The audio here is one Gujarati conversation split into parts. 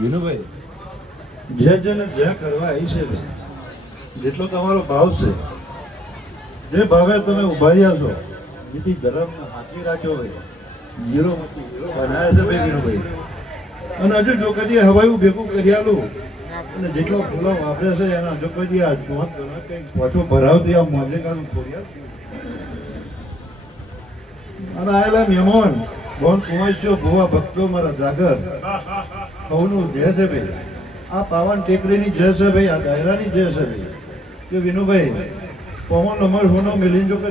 વિનુભાઈ જે જેને જે કરવા આવી છે, જેટલો તમારો ભાવ છે, જે ભાવે તમે ઊભા છો જેથી ધર્મ હાથી રાખ્યો હોય, હીરો બનાવ્યા છે ભાઈ. વિનુભાઈ અને હજુ જો કદી હવાયું ભેગું કરી આલું અને જેટલો ફૂલો વાપરે છે, એના જો કદી આ મોત કંઈક પાછો ભરાવતી આ મોજેકાનું ખોડ્યા અને આયેલા મહેમાન બોન કુંવરશીઓ ભુવા ભક્તો મારા જાગર. સૌનું જય છે ભાઈ? આ પાવન ટેકરીની જય છે ભાઈ, આ દાયરાની જય છે ભાઈ. કે વિનુભાઈ, પવન અમર હોનો મિલિંદો કે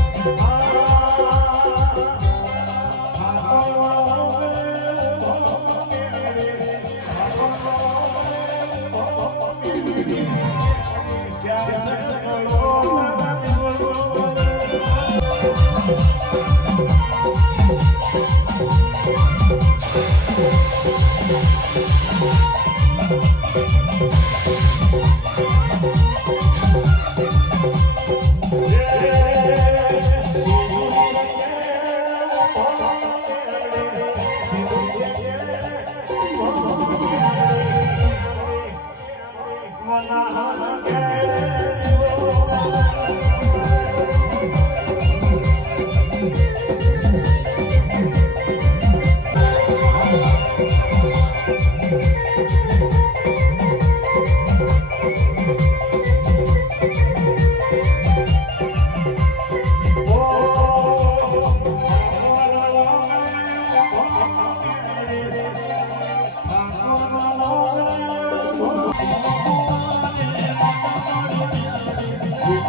thank you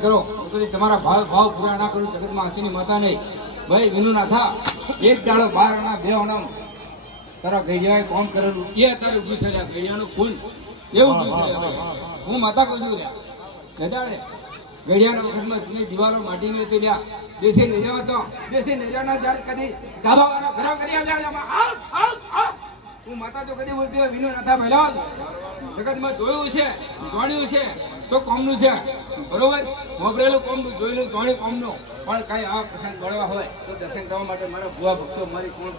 મારી કરો, તો કદી તમારા ભાવ ભાવ પૂરા ના કરું, જગતમાં હસીની માતા નહીં. ભાઈ વિનુ નાથા એક દાડો બાર આના બે આના તારા ગૈયાએ કોમ કરેલું. એ અત્યારે ઊભું છે ગૈયાનું ફૂલ એવું ઉભું છે હું માતા કહું છું ગજાડે ગઈડિયાના વખતમાં જૂની દિવાલો માટીની હતી લ્યા. દેશી નેજા હતો. દેશી નેજાના જ્યારે કદી ધાબાવાળો ઘરા કરી હું માતા જો કદી બોલતી હોય વિનુ નાથા ભલાલ. જગતમાં જોયું છે, જાણ્યું છે. તો કોમનું છે. બરોબર? વપરેલું કોમનું જોયેલું જોણી કોમનું. પણ કાંઈ આ પ્રસંગ ગળવા હોય તો દર્શન કરવા માટે મારા ભુવા ભક્તો મારી કોણ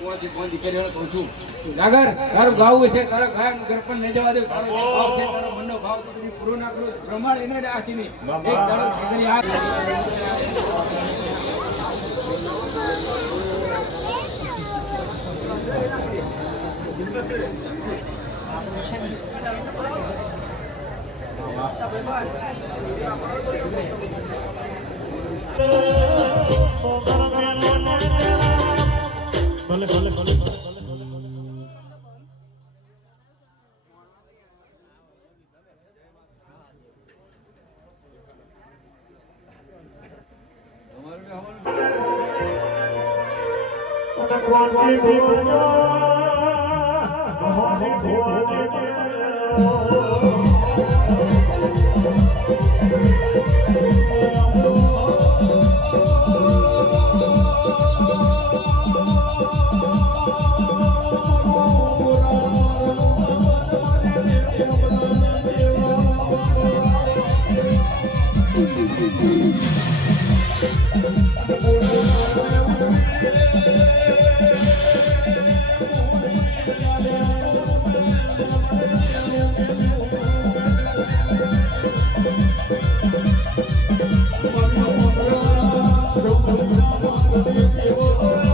કોણથી કોણ દીકરીઓને કહું છું. નાગર તારું ગાવું છે તારા ગાય ઘર પણ નહીં જવા દે. તારો ભાવ છે તારો મનનો ભાવ તો બધી પૂરો ના કરું. પ્રમાણ એને જ નહીં. એક તારો છોકરી આ ભલે ભલે ભલે ભલે Oh,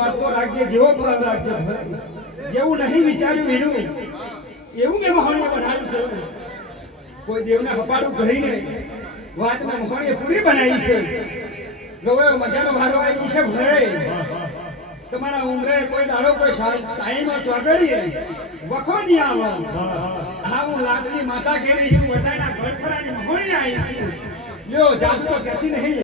વાર્તો રાખજે જેવો પ્લાન રાખજે જેવું નહીં વિચાર્યું વિનું, એવું મેં મહોણીએ બનાવ્યું છે. કોઈ દેવને હપાડું કરીને વાત મેં મહોણીએ પૂરી બનાવી છે. ગવયો મજાનો ભારો આવી છે ભરે તમારા ઉમરે કોઈ દાડો કોઈ ટાઈમ ચોગડીએ વખો નહીં આવો. હા હું લાડની માતા કેવી છું. બધાના ઘરખરાની મહોણી આવી છું. યો જાતો કહેતી નહીં.